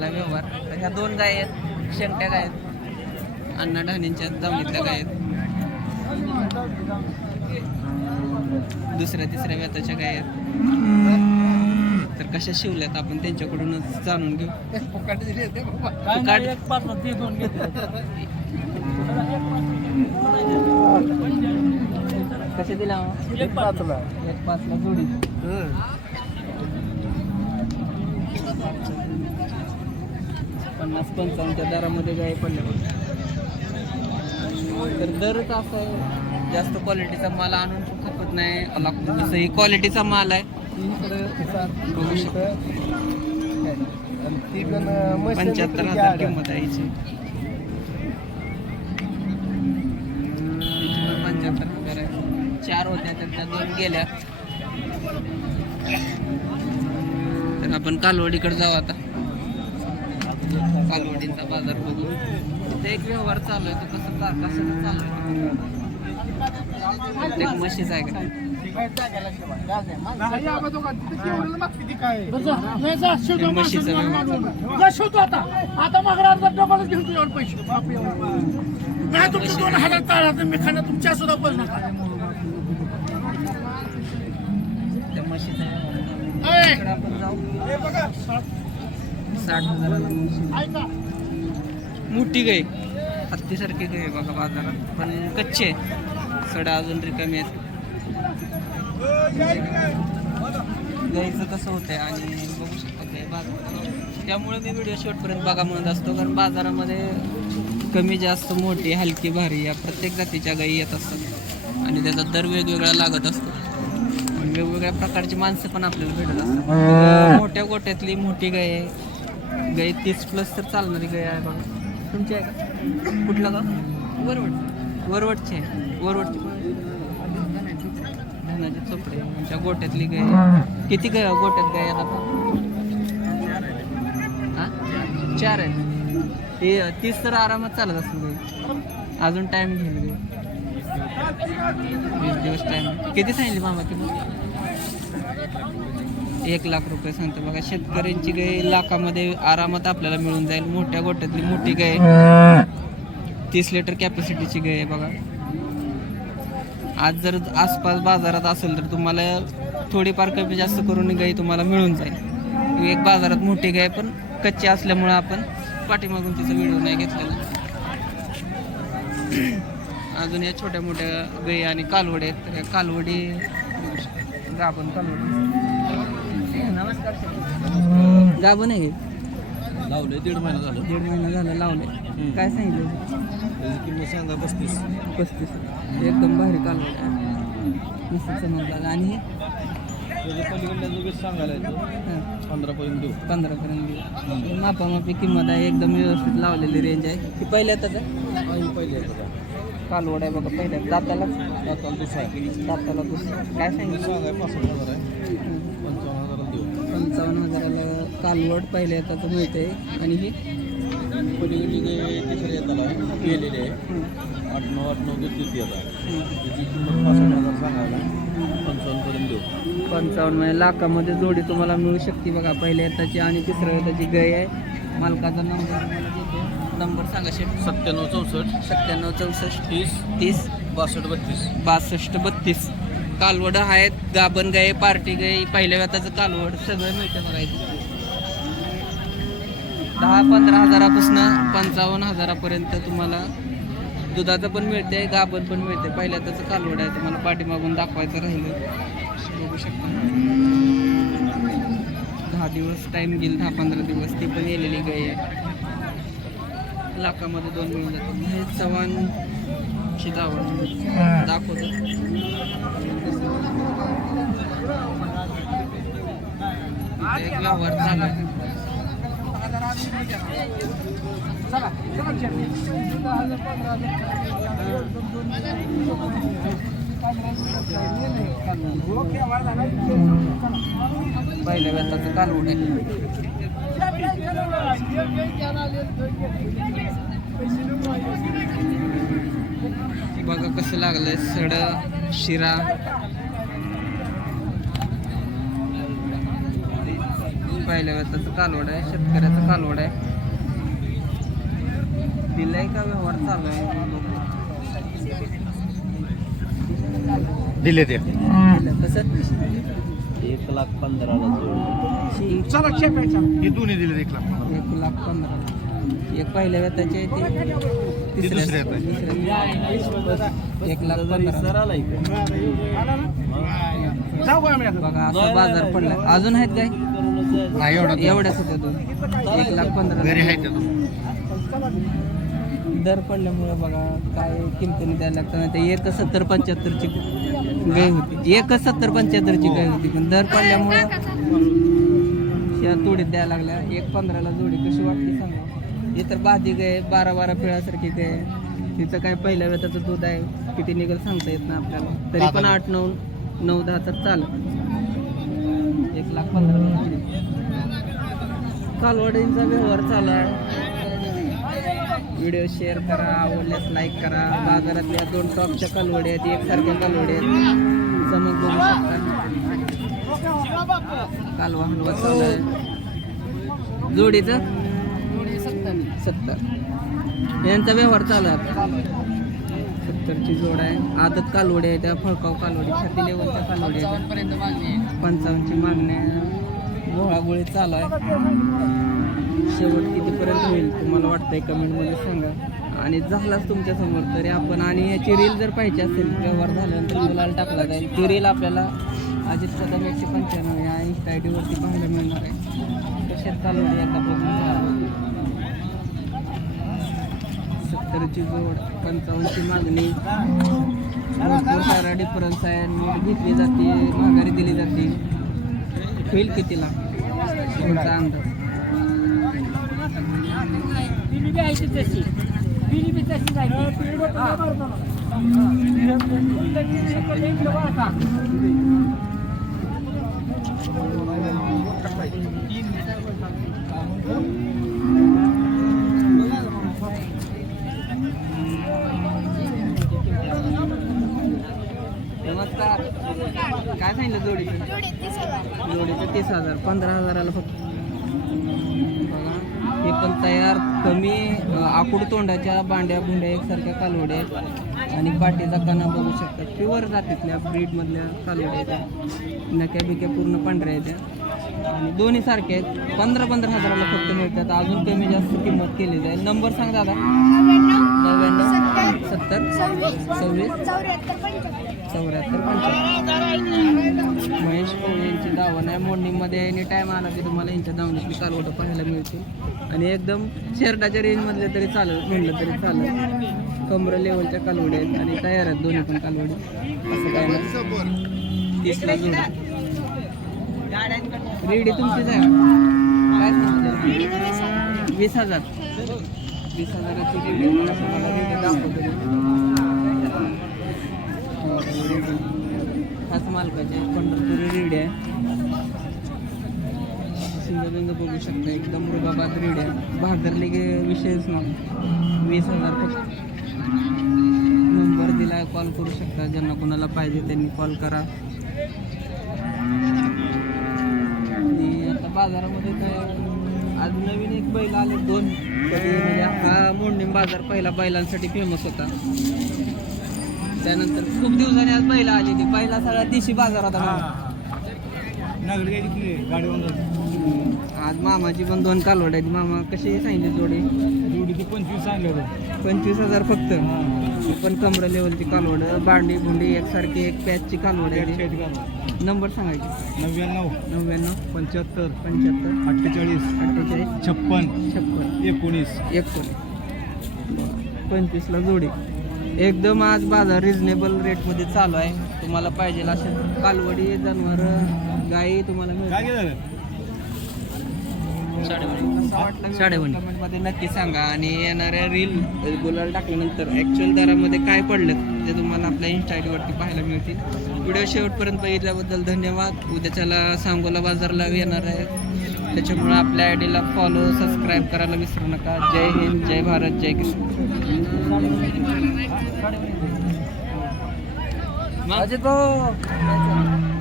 झाला व्यवहार. तर ह्या दोन गाय आहेत शेंगट्या गाय आहेत अण्णा ढाणींच्या दावणीतल्या गाय आहेत. दुसऱ्या तिसऱ्या व्याताच्या गाय आहेत. तर कशा शिवल्यात आपण त्यांच्याकडूनच जाणून घेऊ. फुकाट एक पाच ते दोन कसे दिला हो? एक पाचला. एक पाचला जोडी पन्नास पंचावन्नच्या दरामध्ये गाय पडल्या बघ. तर दरच असा आहे जास्त क्वालिटीचा माल आणून पण खपत नाही. लागतो जसं ही क्वालिटीचा माल आहे. बघू शकता. पंच्याहत्तर हजार किंमत आहे हिची. पंच्याहत्तर हजार आहे. चार होत्या तर त्या दोन गेल्या. तर आपण कालवडीकडे जाऊ आता. कालवडींचा बाजार बघून. ते एक व्यवहार चालू आहे तो कसं चा- कसं चालू आहे? म्हशीच आहे का? ते म्हशीचा आता आता मग डबलच घेऊन तुझ्यावर पैसे नाही तुमचं दोन हजार काढा मी तुमच्या सुद्धा पैसे नका त्या म्हशीचा आपण जाऊ साठ हजाराला ऐका. मोठी गाय. हत्तीसारखी गाय आहे बघा बाजारात. पण कच्चे आहे. सडा अजून रिकामी आहेत. गाईचं कसं होतंय आणि बघू शकता गाय बाजार त्यामुळे मी व्हिडिओ शेवटपर्यंत बघा म्हणत असतो. कारण बाजारामध्ये कमी जास्त मोठी हलकी भारी या प्रत्येक जातीच्या गायी येत असतात. आणि त्याचा दर वेगवेगळा लागत असतो. वेगवेगळ्या प्रकारची माणसं पण आपल्याला भेटत असतात. मोठ्या गोट्यातली मोठी गाय आहे. गाय तीस प्लस तर चालणारी गाय आहे बघा. तुमची आहे का? कुठलं गाव? वरवट वरवडची आहे धनाचे चोपडे. आमच्या गोट्यातली गाय किती गाय हो गोट्यात गाय आहेत आता? हा? चार आहे ते तीस तर आरामात चालत असेल गाय अजून टाइम घेईल गाय वीस दिवस टाइम किती सांगितली मामा किंमत एक लाख रुपये सांगतो बघा शेतकऱ्यांची गाय लाखामध्ये आरामात आपल्याला मिळून जाईल. मोठ्या गोट्यातली मोठी गाय तीस लिटर कॅपॅसिटीची गाय आहे बघा. आज जर आसपास बाजारात असेल तर तुम्हाला थोडीफार कमी जास्त करून गाय तुम्हाला मिळून जाईल. एक बाजारात मोठी गाय पण कच्ची असल्यामुळं आपण पाठीमागून तिचा व्हिडिओ नाही घेतलेला. अजून या छोट्या मोठ्या गाई आणि कालवडी आहेत. तर या कालवडी गाभण कालवडी. गाभण आहे लावले दीड महिना झालं. दीड महिना झाला लावले काय सांगितलं? किंमत सांगा पस्तीस. पस्तीस. एकदम भारी कालवड आहे. मस्त चमकला आणि हे? पलीकडल्या सांगायला येतो. हां, पंधरापर्यंत देऊ. पंधरापर्यंत देऊ. मापामापी किंमत आहे एकदम व्यवस्थित लावलेली रेंज आहे. ही पहिल्या त्याचा पहिले पहिले येतो कालवड आहे बघा पहिल्या. दाताला? आता दुसरा दाताला दुसरं. काय सांगितलं? सांगाय पासष्ट हजार आहे. पंचावन्न हजाराला देऊ. पंचावन्न हजाराला कालवड पहिल्या त्याचं मिळते. आणि ही? पलीकडली काही तिसऱ्या येताला गेलेली आहे. आठ नऊ आठ नऊ देत देते आता हं. त्याची किंमत पासष्ट हजार सांगायला पंचावन्नपर्यंत देऊ. पंचावन्न म्हणजे लाखामध्ये जोडी तुम्हाला मिळू शकते बघा. पहिल्या येताची आणि तिसऱ्या येताची गाय आहे. मालकाचा नंबर नंबर सांगा शेट सत्त्याण्णव चौसष्ट. सत्त्याण्णव चौसष्ट. तीस. तीस. बासष्ट बत्तीस. बासष्ट बत्तीस. कालवड आहेत गाबन गाय पार्टी गाय पहिल्या व्याताचं कालवड सगळं मिळतं बघा इथे. दहा पंधरा हजारापासून पंचावन्न हजारापर्यंत तुम्हाला दुधाचं पण मिळते गाबन पण मिळते पहिल्या त्याचं कालवड आहे तुम्हाला पाठीमागून दाखवायचं राहिलं. बघू शकता. दहा दिवस टाईम गेल दहा पंधरा दिवस ती पण येलेली गाय आहे. लाखामध्ये दोन मिळून जातात. हे चव्हाण शितावण दाखवतो इथे एक व्यवहार चालू आहे पहिल्या व्यताचं कालवड आहे. बघा कसं लागलंय. सड शिरा. पहिल्या वेळाचं कालवड आहे. शेतकऱ्याचं कालवड आहे. दिलाय का व्यवहार चालू आहे? दिले ते. दिलं. कसं? एक लाख पंधराला जोड. चला चेपायचा हे दोन्ही दिले एक लाख एक लाख पंधरा. एक पहिल्या वेताचे ते एक लाख? बघा असं बाजार पडला अजून आहेत काय? नाही एवढा एवढ्याच होत्या दोन एक लाख पंधरा त्या दर पडल्यामुळे बघा काय किमतीने द्यायला लागतं ना ते एक सत्तर पंच्याहत्तरची गाय होती. एक सत्तर पंच्याहत्तरची गाय होती पण दर पडल्यामुळे या तोडीत द्यायला लागल्या. एक पंधराला जोडी कशी वाटते सांगा. हे तर बाधी गाय बारा बारा पिळासारखी गाय तिचं काय पहिल्या वेळाचं दूध आहे किती निघेल सांगता येत नाही आपल्याला. तरी पण आठ नऊ नऊ दहा तर चालत. एक लाख पंधरा कालवाडींचा व्यवहार चालू आहे. व्हिडिओ शेअर करा आवडल्यास लाईक करा. बाजारातल्या दोन टॉपच्या कालवडी आहेत एकसारख्या कालवडी आहेत. चमक बघू शकता. कालवा हलवा चालू आहे. जोडीचं? सत्तर. यांचा व्यवहार चालू आहे सत्तरची जोड आहे. आदत कालवडी आहे त्या फळकाव कालवडी छाती लेवलच्या कालवडी आहे पंचावन्नची मागणी आहे. गोळागोळी चालू आहे. शेवट कितीपर्यंत होईल तुम्हाला वाटतंय कमेंटमध्ये सांगा. आणि झालाच तुमच्यासमोर तरी आपण. आणि याची रील जर पाहिजे असेल व्यवहार झाल्यानंतर मुलाला टाकला जाईल. ती रील आपल्याला अजित कदम एकशे पंच्याण्णव या इंस्टा आय डीवरती पाहायला मिळणार आहे. तसेच चालू आहे आता सत्तरची जोड पंचावन्नची मागणी. भरपूर सारा डिफरन्स आहे नोट घेतली जाते माघारी दिली जाते. होईल कितीला? तुमचा अंदाज नमस्कार काय सांगितलं जोडीचं तीस हजार पंधरा हजाराला फक्त. बघा हे पण तयार कमी आकुड तोंडाच्या बांड्या बुंड्या एकसारख्या कालवड्या आहेत. आणि पाठीचा कणा बघू शकता. प्युअर जातीतल्या ब्रीडमधल्या कालवड्या आहेत. नक्या बिक्या पूर्ण पांढऱ्या आहेत. आणि दोन्ही सारखे आहेत. पंधरा पंधरा हजाराला फक्त मिळतात. अजून कमी जास्त किंमत केली जाईल नंबर सांग दादा. नव्याण्णव सत्तर सव्वीस चौऱ्याहत्तर पंच्याहत्तर. महेश कोळी यांची दावण आहे. मोडणीमध्ये एनी टाईम आला की तुम्हाला यांच्या धावण्याची कालवडं पाहायला मिळतील आणि एकदम शर्टाच्या रेंजमधले तरी चालेल म्हणलं तरी चालेल कमर लेवलच्या कालवडी आहेत आणि तयार आहेत. दोन्ही पण कालवडी. असं काय नाही. तीसला रेडी तुमचीच आहे काय वीस हजार. वीस हजाराची रेडी दाखवतो. हाच मालकाचे पंढरपुरी रेडी आहे. सिंधुदुर्ग बघू शकता. एकदम रुबाबाद रेडी आहे. बहादरले गे विषयच ना वीस हजार फक्त. नंबर दिला कॉल करू शकता. ज्यांना कोणाला पाहिजे त्यांनी कॉल करा. आणि आता बाजारामध्ये काय आज नवीन एक बैल आले दोन. म्हणजे हा मोडणीम बाजार पहिला बैलांसाठी फेमस होता. त्यानंतर खूप दिवसांनी आज बैल आली ती. पहिला सगळा देशी बाजार होता. आज मामाची पण दोन कालवड आहेत. मामा कशी सांगितली जोडी? जोडी पंचवीस आणले पंचवीस हजार फक्त. पण कमरा लेवलची कालवड बांडी बुंडी एकसारखी एक पॅचची कालवड आहे नंबर सांगायचे. नव्याण्णव. नव्याण्णव. पंच्याहत्तर. पंच्याहत्तर. अठ्ठेचाळीस. अठ्ठेचाळीस. छप्पन. छप्पन. एकोणीस. एकोणीस. पंचवीसला जोडी. एकदम आज बाजार रिझनेबल रेटमध्ये चालू आहे. तुम्हाला पाहिजे असे कालवडी जनावर गाई तुम्हाला काय मिळतील झालं साडेवणी मध्ये नक्की सांगा. आणि येणाऱ्या रील गुलाल टाकल्यानंतर ॲक्च्युअल दरामध्ये काय पडलं ते तुम्हाला आपल्या इन्स्टा पाहायला मिळतील. व्हिडिओ शेवटपर्यंत बघितल्याबद्दल धन्यवाद. उद्याच्याला सांगोला बाजारला येणार आहे. त्याच्यामुळे आपल्या आय डीला फॉलो सबस्क्राईब करायला विसरू नका. जय हिंद जय भारत जय किसान. अजित भाऊ.